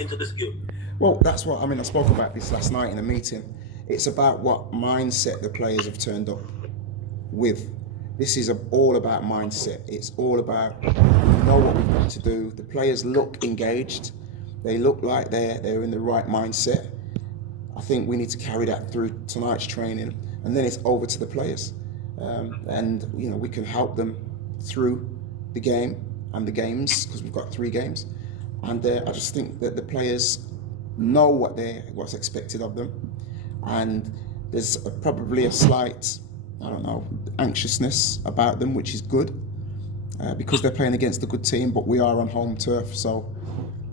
into this game? Well, that's what I mean. I spoke about this last night in a meeting. It's about what mindset the players have turned up with. This is all about mindset. It's all about, we know what we've got to do. The players look engaged. They look like they're in the right mindset. I think we need to carry that through tonight's training, and then it's over to the players. And you know, we can help them through the game and the games, because we've got 3 games. And I just think that the players know what's expected of them, and there's probably a slight, I don't know, anxiousness about them, which is good, because they're playing against a good team, but we are on home turf. So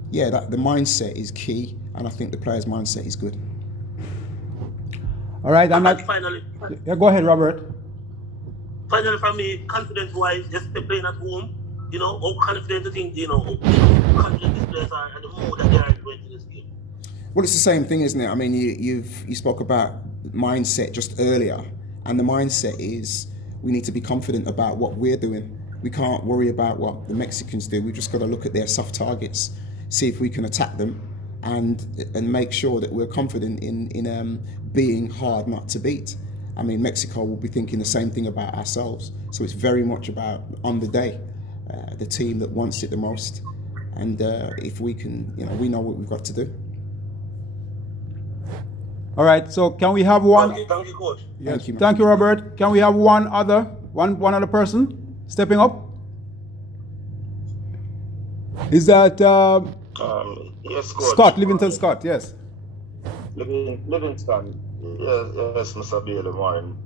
yeah, the mindset is key, and I think the players' mindset is good. All right, finally, yeah, go ahead, Robert. Finally, for me, confidence-wise, just playing at home, you know, how confident do you think, you know, how confident these players are and the mood that they are going to this game? Well, it's the same thing, isn't it? I mean, you spoke about mindset just earlier, and the mindset is we need to be confident about what we're doing. We can't worry about what the Mexicans do. We've just got to look at their soft targets, see if we can attack them, and make sure that we're confident in being hard not to beat. I mean, Mexico will be thinking the same thing about ourselves. So it's very much about on the day, the team that wants it the most, and if we can, you know, we know what we've got to do. All right, so can we have one? Thank you, coach. Yes. Thank you, man. Thank you, Robert. Can we have one other person stepping up? Is that Yes, coach. Scott, Livingston Scott? Yes. Livingston. Yes, Mr. Bailey.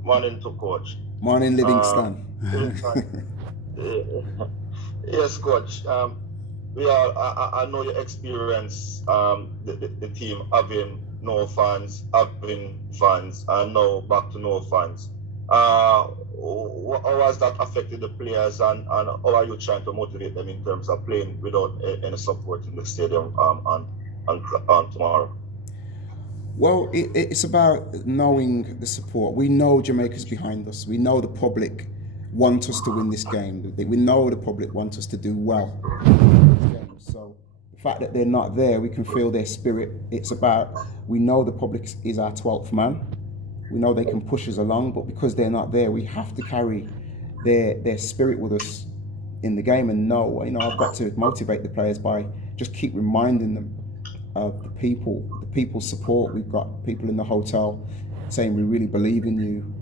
Morning to coach. Morning, Livingston. Yes, coach. I know your experience. The team having no fans, having fans, and now back to no fans. How has that affected the players, and how are you trying to motivate them in terms of playing without any support in the stadium on tomorrow? Well, it's about knowing the support. We know Jamaica's behind us. We know the public want us to win this game. We know the public want us to do well in this game. So the fact that they're not there, we can feel their spirit. It's about, we know the public is our 12th man. We know they can push us along, but because they're not there, we have to carry their spirit with us in the game. And know, you know, I've got to motivate the players by just keep reminding them of the people's support. We've got people in the hotel saying we really believe in you.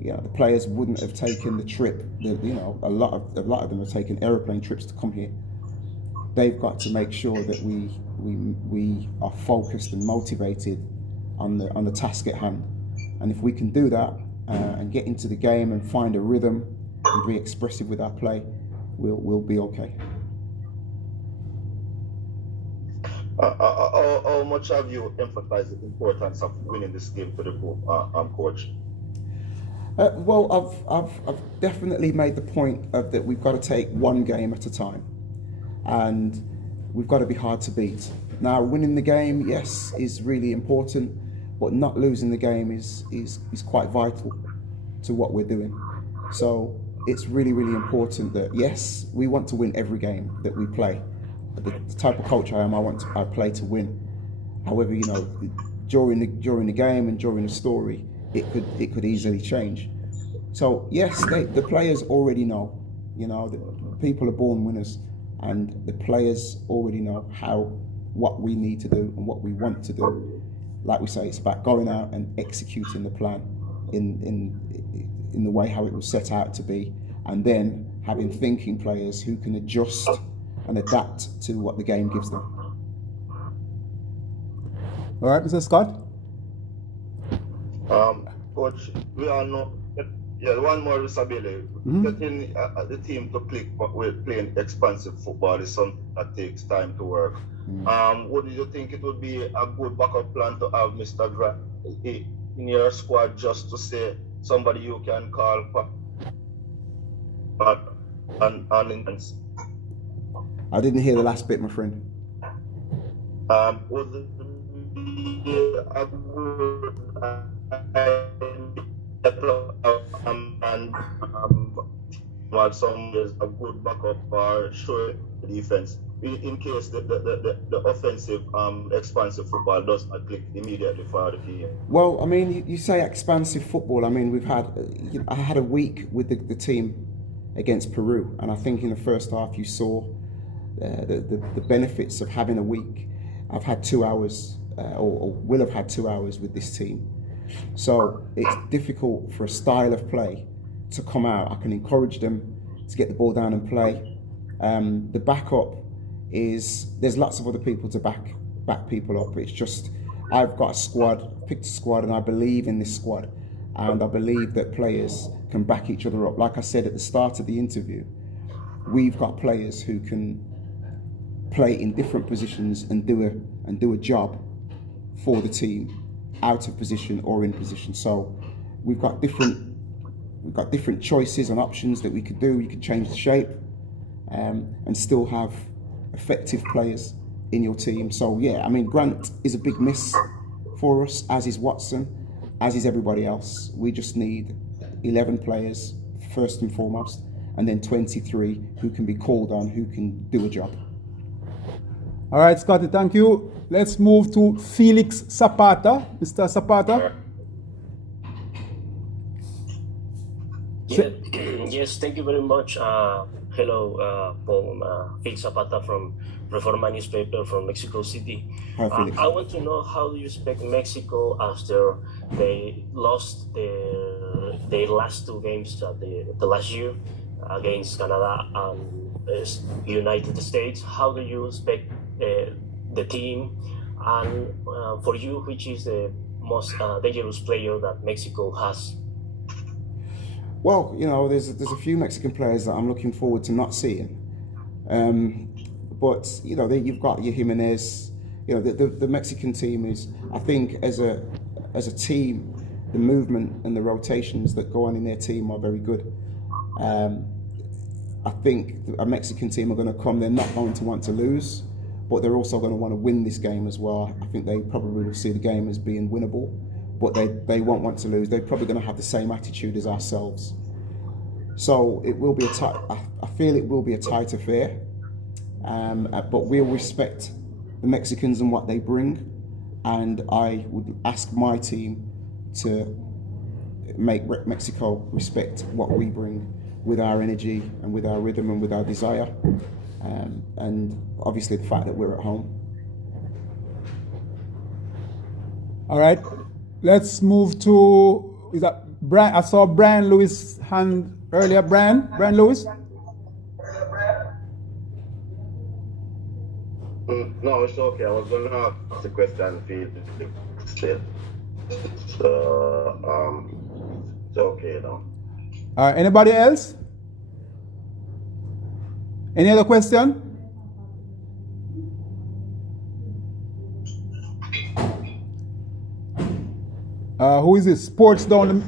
You know, the players wouldn't have taken the trip. You know, a lot of them have taken aeroplane trips to come here. They've got to make sure that we are focused and motivated on the task at hand. And if we can do that and get into the game and find a rhythm and be expressive with our play, we'll be okay. How much have you emphasized the importance of winning this game for the group, coach? Well, I've definitely made the point of that we've got to take one game at a time, and we've got to be hard to beat. Now, winning the game, yes, is really important, but not losing the game is quite vital to what we're doing. So it's really, really important that, yes, we want to win every game that we play. The type of coach I am, I play to win. However, you know, during the game and during the story, it could easily change. So yes, the players already know. You know, the people are born winners, and the players already know what we need to do and what we want to do. Like we say, it's about going out and executing the plan in the way how it was set out to be, and then having thinking players who can adjust and adapt to what the game gives them. All right, Mr. Scott. Coach, we all know. Yeah, one more, Mr. Bailey. Getting the team to click with playing expansive football is something that takes time to work. What do you think it would be a good backup plan to have Mr. Grant in your squad, just to say somebody you can call and intense? I didn't hear the last bit, my friend. Would it be a good and some is a good backup for showing the defense in case the offensive, expansive football does not click immediately for the team? Well, I mean, you say expansive football. I mean, I had a week with the team against Peru, and I think in the first half you saw the benefits of having a week. I've had 2 hours, or will have had 2 hours with this team. So it's difficult for a style of play to come out. I can encourage them to get the ball down and play. The backup is, there's lots of other people to back people up. It's just, I've got a squad, picked a squad, and I believe in this squad. And I believe that players can back each other up. Like I said at the start of the interview, we've got players who can play in different positions and do a job for the team, out of position or in position. So we've got different choices and options that we could do. You could change the shape and still have effective players in your team. So yeah, I mean, Grant is a big miss for us, as is Watson, as is everybody else. We just need 11 players first and foremost, and then 23 who can be called on, who can do a job. All right, Scotty, thank you. Let's move to Felix Zapata. Mr. Zapata. Yes, thank you very much. Hello, Paul. Felix Zapata from Reforma newspaper from Mexico City. Hi, Felix. I want to know, how do you expect Mexico after they lost their last 2 games the last year against Canada and United States? How do you expect the team, and for you, which is the most dangerous player that Mexico has? Well, you know, there's a few Mexican players that I'm looking forward to not seeing. But, you know, you've got your Jimenez. You know, the Mexican team is, I think, as a team, the movement and the rotations that go on in their team are very good. I think a Mexican team are going to come, they're not going to want to lose, but they're also going to want to win this game as well. I think they probably will see the game as being winnable, but they won't want to lose. They're probably going to have the same attitude as ourselves. So it will be I feel it will be a tight affair, but we'll respect the Mexicans and what they bring, and I would ask my team to make Mexico respect what we bring with our energy and with our rhythm and with our desire, and obviously the fact that we're at home. All right, let's move to, is that Brian? I saw Brian Lewis' hand earlier. Brian Lewis? No, it's okay. I was going to ask the question still. So, it's okay now. Anybody else? Any other question? Who is this? Sports down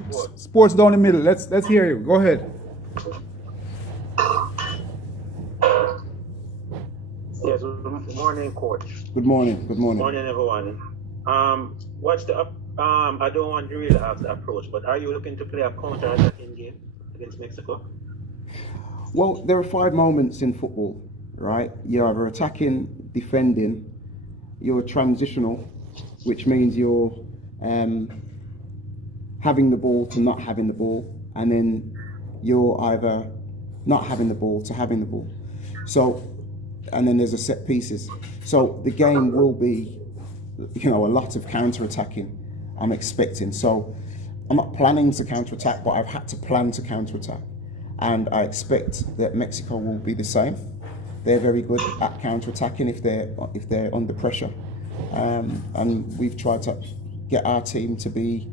the middle. Let's hear you. Go ahead. Yes. Good morning, Coach. Good morning. Good morning. Morning, everyone. What's the I don't want to really have the approach, but are you looking to play a counter-attacking game against Mexico? Well, there are 5 moments in football, right? You're either attacking, defending, you're transitional, which means you're having the ball to not having the ball, and then you're either not having the ball to having the ball. So, and then there's a set pieces. So the game will be, you know, a lot of counter-attacking, I'm expecting. So I'm not planning to counter-attack, but I've had to plan to counter-attack. And I expect that Mexico will be the same. They're very good at counter-attacking if they're under pressure. And we've tried to get our team to be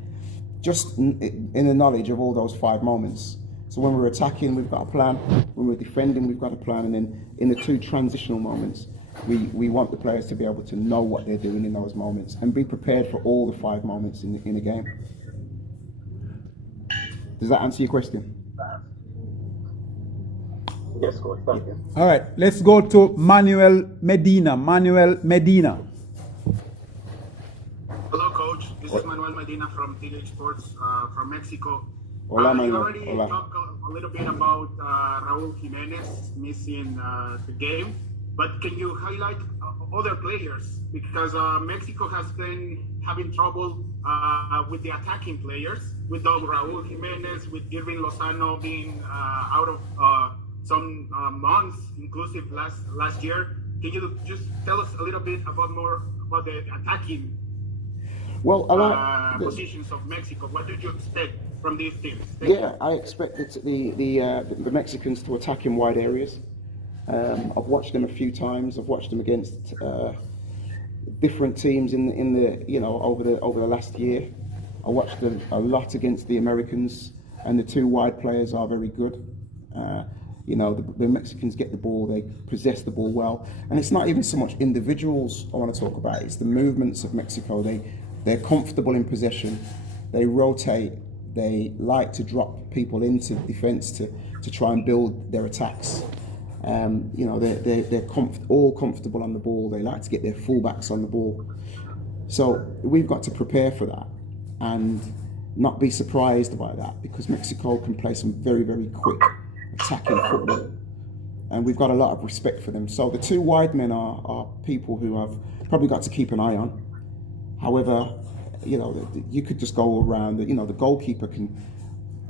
just in the knowledge of all those 5 moments. So when we're attacking, we've got a plan. When we're defending, we've got a plan. And then in the 2 transitional moments, we want the players to be able to know what they're doing in those moments and be prepared for all the 5 moments in a game. Does that answer your question? Yes, Coach. Thank you. All right, let's go to Manuel Medina. Hello, Coach. This is Manuel Medina from Teenage Sports from Mexico. Hola, You Manuel. already Hola. talked a little bit about Raúl Jiménez missing the game, But can you highlight other players? Because Mexico has been having trouble with the attacking players, with Raúl Jiménez, with Irving Lozano being out of some months, inclusive last year. Can you just tell us a little bit about the attacking positions of Mexico? What did you expect from these teams? Yeah, I expect the Mexicans to attack in wide areas. I've watched them a few times. I've watched them against different teams in the over the last year. I watched them a lot against the Americans, and the two wide players are very good. The Mexicans get the ball, they possess the ball well, and it's not even so much individuals I want to talk about. It's the movements of Mexico. They're comfortable in possession. They rotate. They like to drop people into defence to try and build their attacks. They're all comfortable on the ball. They like to get their fullbacks on the ball. So we've got to prepare for that and not be surprised by that, because Mexico can play some very, very quick attacking football, and we've got a lot of respect for them. So the two wide men are people who I've probably got to keep an eye on. However, you could just go around. The goalkeeper can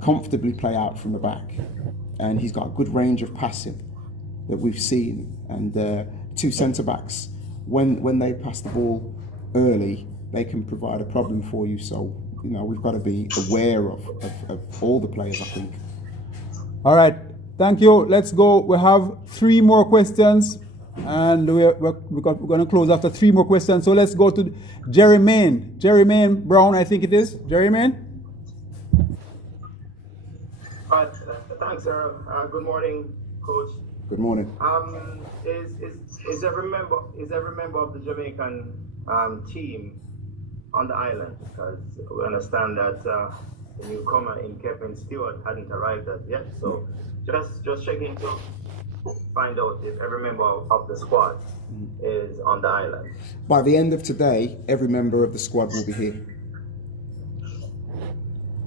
comfortably play out from the back, and he's got a good range of passing that we've seen. And two centre backs, when they pass the ball early, they can provide a problem for you. So we've got to be aware of all the players, I think. All right, thank you. Let's go. We have 3 more questions, and we're going to close after 3 more questions. So let's go to Jermaine Brown, I think it is. Jermaine? Thanks, sir. Good morning, Coach. Good morning. Is every member of the Jamaican team on the island? Because we understand that the newcomer in Kevin Stewart hadn't arrived as yet. So just checking to find out if every member of the squad is on the island. By the end of today, every member of the squad will be here.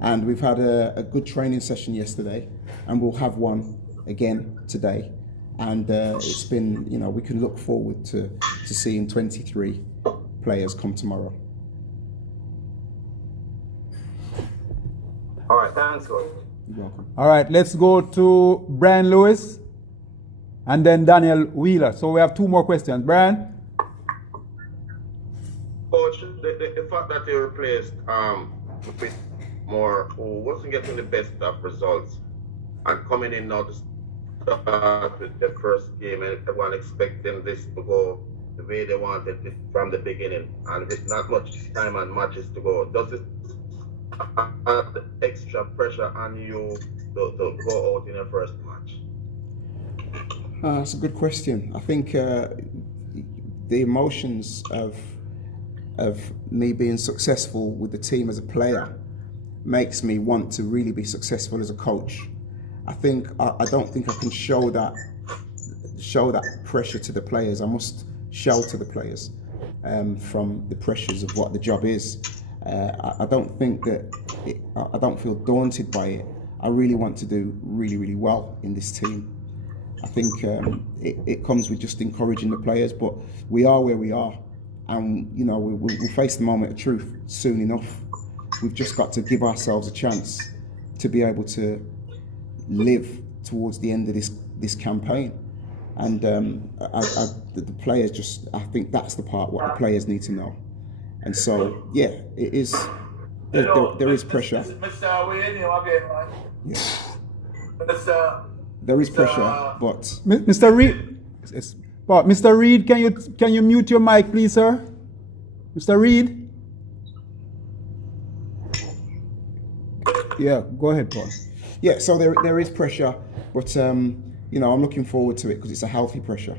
And we've had a good training session yesterday, and we'll have one again today. And it's been, we can look forward to seeing 23 players come tomorrow. All right, thanks, Coach. You're welcome. All right, let's go to Brian Lewis and then Daniel Wheeler. So we have 2 more questions. Brian? Coach, the fact that they replaced with more who wasn't getting the best of results and coming in now to start with the first game, and everyone expecting this to go the way they wanted it from the beginning, and with not much time and matches to go, does it add extra pressure on you to go out in your first match? That's a good question. I think the emotions of me being successful with the team as a player makes me want to really be successful as a coach. I don't think I can show that pressure to the players. I must shelter the players from the pressures of what the job is. I don't think that I don't feel daunted by it. I really want to do really, really well in this team. I think it comes with just encouraging the players, but we are where we are, and we'll face the moment of truth soon enough. We've just got to give ourselves a chance to be able to live towards the end of this campaign. And the players I think that's the part what the players need to know. And so, yeah, it is. There is pressure. Yeah. There is pressure, but Mr. Reed, Mr. Reed, can you mute your mic, please, sir? Mr. Reed. Yeah, go ahead, Paul. Yeah, so there is pressure, but I'm looking forward to it because it's a healthy pressure.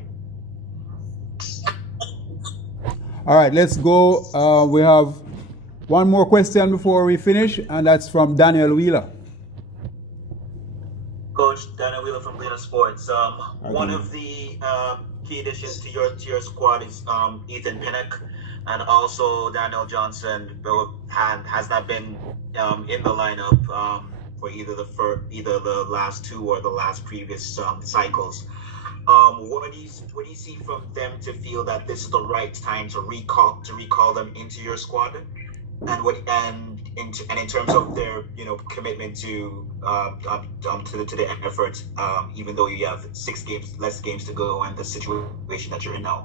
All right, let's go. We have 1 more question before we finish, and that's from Daniel Wheeler. Coach, Daniel Wheeler from Leader Sports. One of the key additions to your squad is Ethan Pinnock, and also Daniel Johnson has not been in the lineup for either the last 2 or the last previous cycles. What do you see from them to feel that this is the right time to recall them into your squad? And in terms of their commitment to the effort, even though you have less games to go and the situation that you're in now.